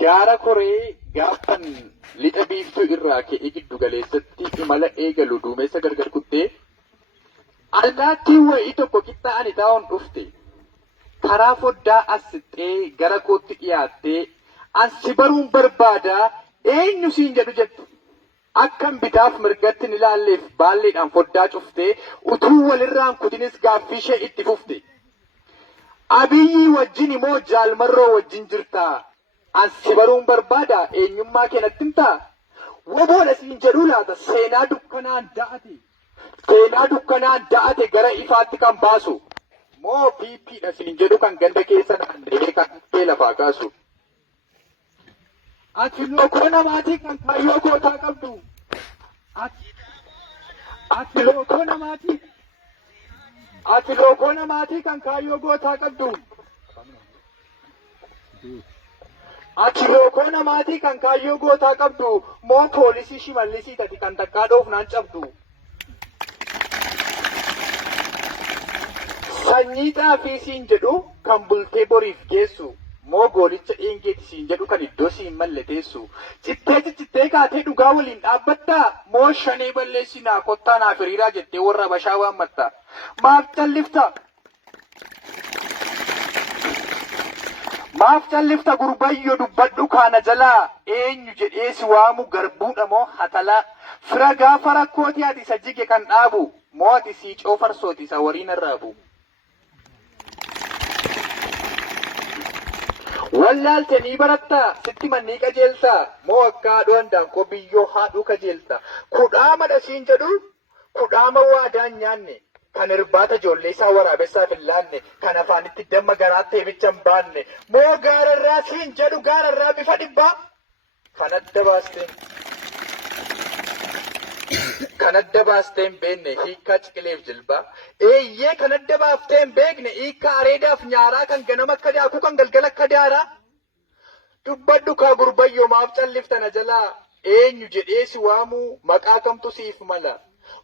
Gaara koree gaafan lixa biiftuu irraa ka'ee giddu galeessatti imala eegalu duumessa gargar kuttee allaattii wayii tokko qixxaa'ani taa'uun dhufte karaa foddaa as sixxee gara kootti dhiyaattee ansi baruun barbaadaa eenyu siin jedhu jettu akkam bitaaf mirgatti ni ilaalleef baalleedhaan foddaa cuftee utuu walirraan kutinis gaaffii ishee itti fufte. Abiyyii wajjin immoo jaalmarroo wajjin jirtaa? Ansi baruun barbaada eenyummaa keenatti himtaa? Woboodha siin jedhu laata seenaa dukkanaan da'ate gara ifaatti kan baasu moo piippiidha siin jedhu kan ganda keessa naanna'ee kan kee lafaa kaasu. Ati lookoo namaatii kan kaayyoo gootaa qabdu. Ati lookoo namaatii kan kaayyoo gootaa qabdu. Ati lookoo namaatii kan kaayyoo gootaa qabdu moo poolisii shimallisii tati kan takkaa dhoofnaan cabdu. Sanyii xaafii siin jedhu kan bultee boriif geessu moo goolicha eengeeti siin jedhu kan iddoo siin malleteessu. Cittee kaatee dhugaa waliin dhaabbattaa moo shanee balleessinaa kottaa naaf hiriiraa jettee warra bashaa waammatta. Maaf callifta gurbayyo dubbadhu kaana jalaa eenyu jedhee si waamu garbuudha moo hatalaa fira gaafa rakkooti ati isa jige kan dhaabu moo ati siicoo farsooti isa wariin arraabu. Wallaalte ni barattaa sitti mannii qajeeltaa moo akka haadhu handaanqoo biyyoo haadhuu kajeelta. Kudhaama dhasiin jedhu kudhaama waadaan nyaanne. Kan irbaata ijoollee isaa waraabessaaf hin laanne kan afaanitti damma garaatti eebicha hin baanne moo gaararraa siin jedhu gaararraa bifa dhibbaa kan adda baastee hin beekne hiikkaa ciqileef jilbaa eeyyee kan adda baaftee hin beekne hiikkaa areedaaf nyaaraa kan ganama akka daakuu kan galgala akka daaraa. Dubbadhu kaa gurbayyoo maaf calliftana jalaa eenyu jedhee si waamuu maqaa kamtu siif mala.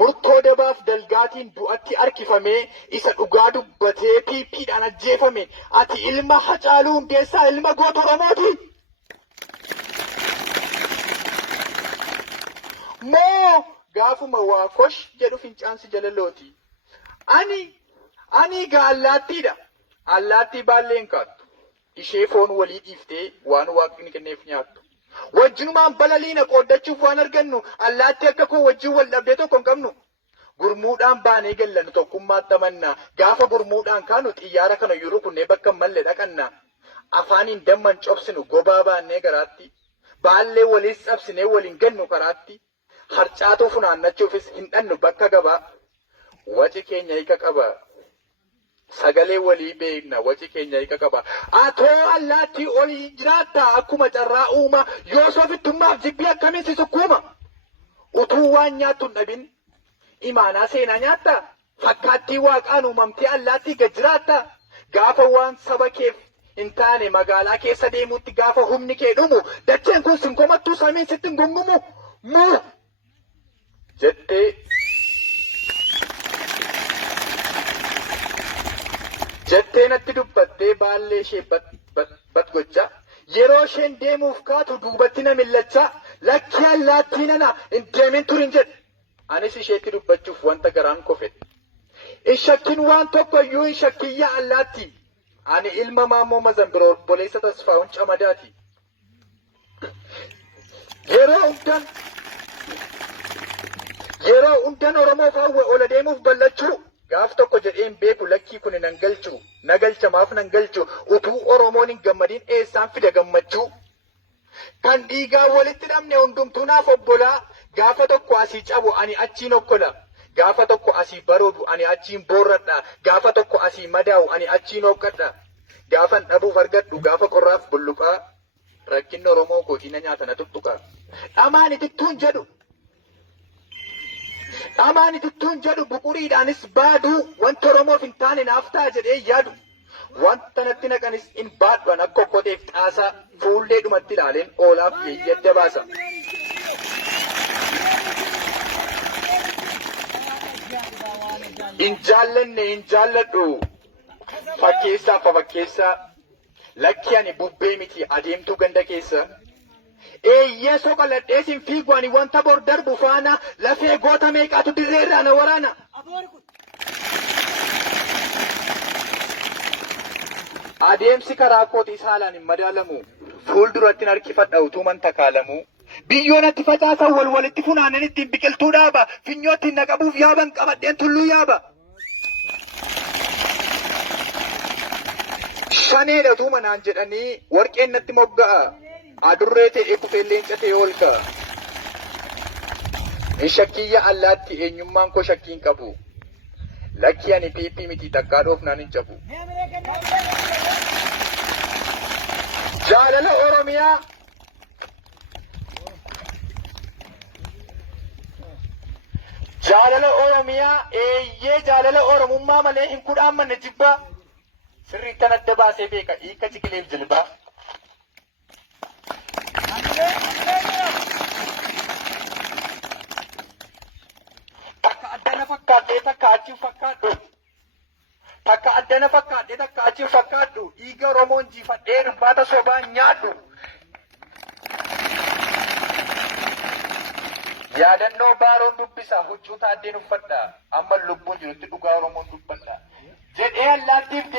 Murtoo dabaaf dalgaatiin du'atti harkifamee isa dhugaa dubbatee piippiidhaan ajjeefame ati ilma Hacaaluu Hundeessaa ilma goota Oromooti. Moo gaafuma waa kosh jedhu fincaansi jalalooti. Ani gaa allaattiidha. Allaattii baalleen kaattu. Ishee foon walii dhiiftee waan waaqni kenneef nyaattu. Wajjinumaan balaliina qooddachuuf waan argannu allaattii akka koo wajjin wal dhabdee tokko hin qabnu. Gurmuudhaan baanee gallannu tokkummaatti amannaa gaafa gurmuudhaan kaanu xiyyaara kana yeroo kunnee bakka malle dhaqannaa. Afaaniin damman cobsinu gobaa baannee garaatti. Baallee waliis cabsinee waliin gannu karaatti. Harcaatuu funaannachuufis hin dhannu bakka gabaa. Waci keenya hiika qaba. Sagalee walii beekna waci keenya hiika qaba. Atoo allaattii olii jiraattaa akkuma carraa uumaa yoo soofittummaaf jibbii akkamiin si sukkuuma. Utuu waan nyaattu hin dhabin imaanaa seenaa nyaattaa fakkaattii waaqaan uumamtee allaattii gad jiraattaa gaafa waan saba keef hin taane magaalaa keessa deemuutti gaafa humni kee dhumu dacheen kun sin komattuu samiin sitti hin gungumu muu jettee natti dubbattee baallee ishee bat gochaa yeroo isheen deemuuf kaatu duubatti na millachaa lakkii allaattii nana hin deemin turin jedhe. Anis isheetti dubbachuuf wanta garaan kofedhe. Hin shakkin waan tokko iyyuu hin shakkiyyaa allaattii. Ani ilma Maammoo Mazambiroo obboleessa Tasfaa'uun Camadaati. Yeroo hundan Oromoof hawwe ola deemuuf ballachuu gaaf tokko jedheen beeku lakkii kun nan galchu na galchamaaf nan galchu utuu Oromoon hin gammadin eessaan fida gammachuu. Kan dhiigaa walitti dhabne hundumtuu naaf obbolaa. Gaafa tokko asii cabu ani achiin okkola. Gaafa tokko asii baroodu ani achiin boorradha. Gaafa tokko asii madaa'u ani achiin hooqqadha. Gaafan dhabuuf argadhu gaafa qorraaf bulluqaa. Rakkinni Oromoo kootiina nyaata na tuttuqaa. Dhamaani tittuun jedhu buquriidhaanis baaduu wanta Oromoof hin taane naaf ta'a jedhee yaadu. Wanta natti naqanis hin baadhuan akka okkoteef xaasaa fuullee dhumatti ilaaleen oolaaf yeeyyii adda baasa. Hin jaalladhu fakkeessaa Lakki ani bubbee miti adeemtuu ganda keessa. Eeyyee soqaladhee sin fiigwani wanta bor darbu faana lafee goota meeqaatu dirreerraa na waraana. Adeemsi karaa kootii saalaan hin madaalamu. Fuulduratti harkifadha utuman takaalamu. Biyyoon atti facaasan walitti funaanan ittiin biqiltuu dhaaba. Finyootti naqabuuf yaaban qabadheen tulluu yaaba. Shaneedha tuma naan jedhanii warqeen natti mogga'a. Adurree ta'e kufee leenca ta'e ol ka'a. Hin shakkiyya allaatti eenyummaan koo shakkiin qabu. Lakki ani piippii miti takkaa dhoofnaan hin cabu. Jaalala Oromiyaa. Jaalala Oromiyaa eeyyee jaalala Oromummaa malee hin kudhaan manne jibbaa. Sirriittan adda baasee beeka hiika ciqileef jilbaa. Takka addana fakkaatee takka achiin fakkaadhu. Takka addana fakkaatee takka achiin fakkaadhu. Dhiiga Oromoon jiifadhee irbaata sobaan nyaadhu. Yaadannoo baaroon dubbisa huccuu taaddeen uffadha. Amma lubbuun jirutti dhugaa Oromoon dubbadha. Jedhee allaattiif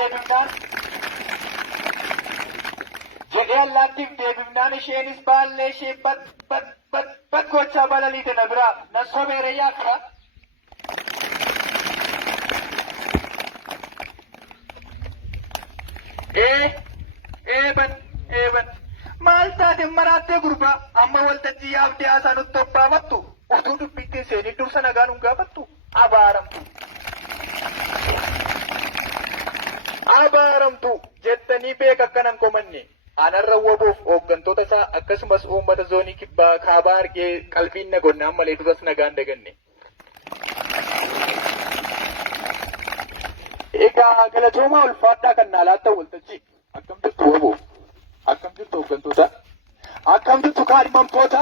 deebifnaan isheenis baallee ishee bat gochaa balaliite na biraa na sobeere yaakra. Eeban maal taate maraattee gurbaa amma waltajjii yaabdee haasaa nutti obbaafattu utuu dubbittiin seenii dursa nagaa nun gaafattu abaaramtu. Abaaramtu jettanii beeka akkanan komanne anarra waboof hooggantoota isaa akkasumas uummata zoonii kibbaa kaabaa argee qalbiin nagonnaan malee duras nagaan daganne. Egaa galatoomaa ulfaadhaa kan naalaatti waltajjii akkam jirtu waboof akkam jirtu hooggantoota akkam jirtu kaadhimamtoota.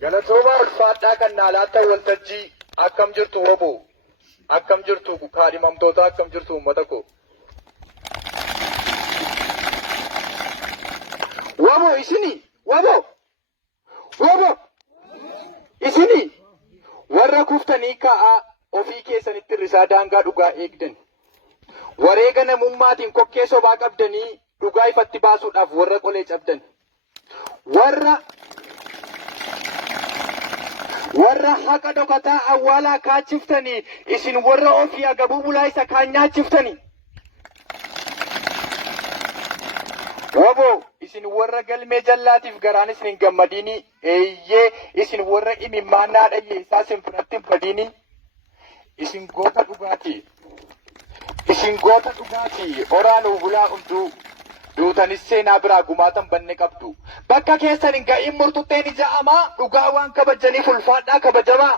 Galatoomaa ulfaadhaa kan naalaatti waltajjii akkam jirtu waboo akkam jirtu kaadhimamtoota akkam jirtu uummata koo. Waboo isinii waboo isinii warra kuftanii ka'aa ofii keessanitti risaa daangaa dhugaa eegdan wareega namummaatiin kokkee sobaa qabdanii dhugaa ifatti baasuudhaaf warra qolee cabdan warra haqa dhokataa awwaalaa kaachiftanii isin warra ofii agabuu bulaa isa kaan nyaachiftanii. Waboo isin warra galmee jallaatiif garaan isin hin gammadini. Eeyyee isin warra imimmaannaa dhayyeessaa sinfinatti hin badini. Isin goota dhugaatii. Oraanuu bulaa hunduu. Duutanis seenaa biraa gumaatan banne qabdu. Bakka keessan hin ga'iin murtutteen ija'amaa dhugaa waan kabajaniif ulfaadhaa kabajamaa.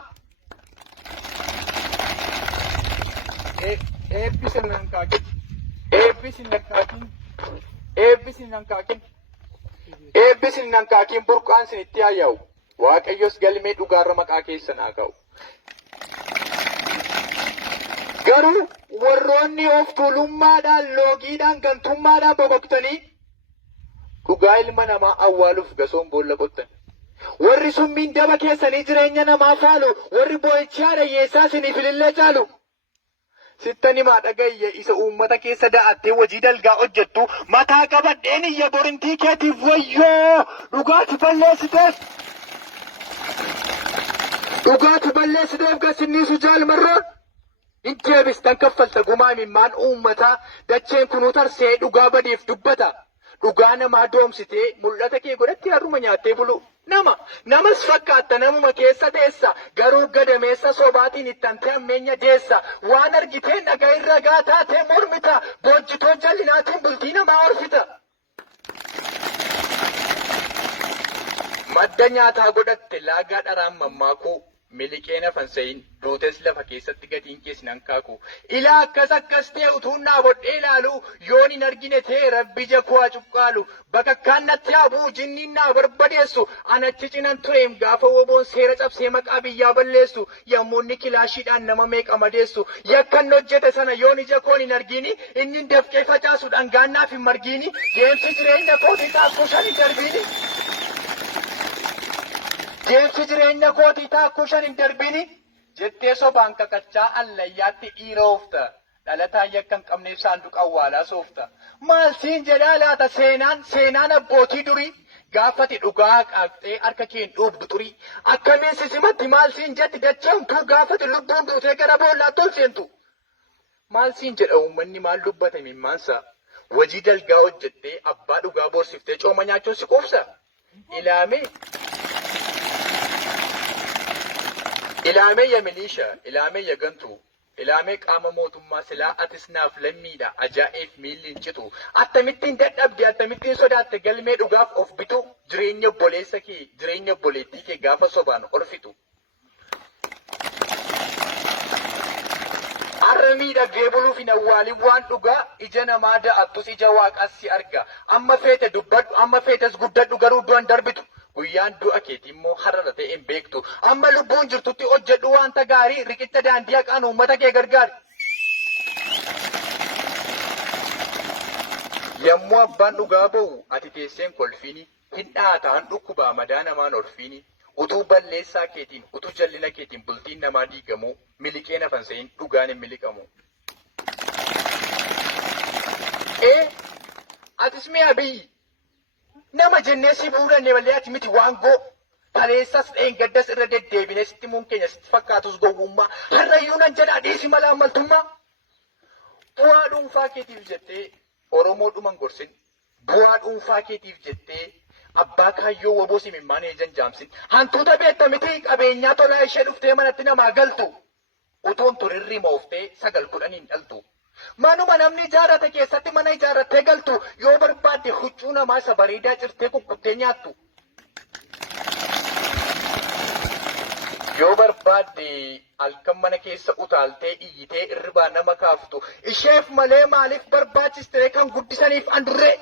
Eebbisin hankaakiin burqaan sinitti yaa'u. Waaqayyos galmee dhugaarra maqaa keessan haa ga'u. Garuu warroonni of tuulummaadhaan loogiidhaan gantummaadhaan boboktanii dhugaa ilma namaa awwaaluuf gasoon boolla qottan. Warri summiin daba keessanii jireenya namaa faalu warri boo'ichaa dhayyeessaa isiniif ilillee caalu. Sittani maa dhagayya isa uummata keessa da'attee hojii dalgaa hojjettu mataa qabadheen iyya borintii keetiif wayyoo dhugaati balleessiteef gasinniisu jaalmarroon. Injeebistan kaffalta gumaa imimmaan uummataa dacheen kunuu tarsee dhugaa badeef dubbata. Dhugaa namaa doomsitee mul'ata kee godhatti harruma nyaattee bulu. Namas fakkaatta namuma keessa teessa garuu gadameessa sobaatiin ittantee ammeenya deessa. Waan argitee nagaa irra gaataatee mormita. Boojjitoo jallinaatiin bultii namaa orfita. madda nyaataa godhatte laagaa dharaan mammaakuu miliqeena fansayin dootes lafa keessatti gatiin keessi nan kaaku ilaa akkas ta'e utuu naa bodhee ilaalu yoon hin argine ta'e rabbi jakoo cuqqaalu bakka kannatti haabuu jinniin naa barbadeessu anachi cinan tureem gaafa woboon seera cabsee maqaa biyyaa balleessu yommuunni kilaashiidhaan nama meeqa madeessu yakkan hojjete sana yoon ija koon hin argini inni dafqee facaasu dhangaannaaf hin margini deemsi jireenya kootii taakkuu shan hin darbini. Deemsi jireenya kootii taakkuu shan hin darbini jettee sobaan kakachaa allayyaatti dhiira oofta dhalataa yakkan qabneef saanduqa awwaalaa soofta maal siin jedhaa laata seenaan abbootii durii gaafati dhugaa qaaqxee harka keen dhuubdu xurii akkamiin sisimatti maal siin jetti dacheemtuu gaafati lubbuun duutee gara boollaatti ol seentu maal siin jedha uummanni maal dubbate mimmaansa wajii dalgaa hojjettee abbaa dhugaa boorsiftee cooma nyaachuun si quubsa Ilaamee ya milisha, ilaamee ya gantu, ilaamee qaama mootummaa silaa atis naaf lammiidha ajaa'eef miilli hin citu. Akkamittiin dadhabde, akkamittiin sodaatte galmee dhugaaf of bitu jireenya obboleessa kee, jireenya obboleettii kee gaafa sobaan orfitu. Har'a miidhagdee buluuf hin awwaalin waan dhugaa ija namaa da'attus ija waaqaas si arga. Amma feete dubbadhu, amma feetes guddadhu garuu du'an darbitu. Guyyaan du'a keetii immoo har'a ta'e hin beektu. Amma lubbuun jirtutti hojjedhu wanta gaarii riqicha daandii haqaan uummata kee gargaari. Yommuu abbaan dhugaa ba'u ati teesseen kolfiini hin dhaataan dhukkubaa madaa namaan orfiini. Utuu balleessaa keetiin utuu jallina keetiin bultiin namaa diigamu miliqee nafan se'in dhugaan hin miliqamu. Atis mi'a biyyi. Nama jennee si fuudhanne malee ati miti waangoo kaleessas dheengaddas irra deddeebinee sitti muun keenya sitti fakkaatus gowwummaa harrayyuu nan jedhaa dhiisi mala ammaltummaa. Bu'aa dhuunfaa keetiif jettee Oromoo dhuman gorsin bu'aa dhuunfaa keetiif jettee abbaa kaayyoo woboo simimmaan eejan jaamsin hantuuta beekta miti qabeenyaa tolaa ishee dhuftee manatti namaa galtu utuun turirri mooftee 9-10 dhaltu. Manuma namni ijaarrate keessatti mana ijaarrattee galtu yoo barbaadde huccuu namaa isa bareedaa cirtee kukkuttee nyaattu. Yoo barbaadde halkan mana keessa utaaltee iyyitee irribaa nama kaaftu isheef malee maaliif barbaachistee kan guddisaniif andurree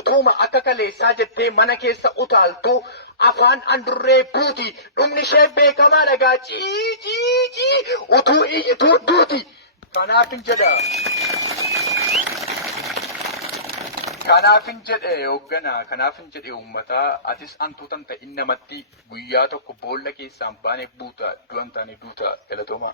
utuuma akka kaleessaa jettee mana keessa utaaltuu afaan andurree buuti dhumni ishee beekamaa dhagaa cii utuu iyyituu duuti. Kanaafin jedhe hoogganaa, kanaafin jedhe uummataa atis hantuutan ta'in namatti guyyaa tokko boolla keessaan baanee buuta du'an taane duuta galatoomaa.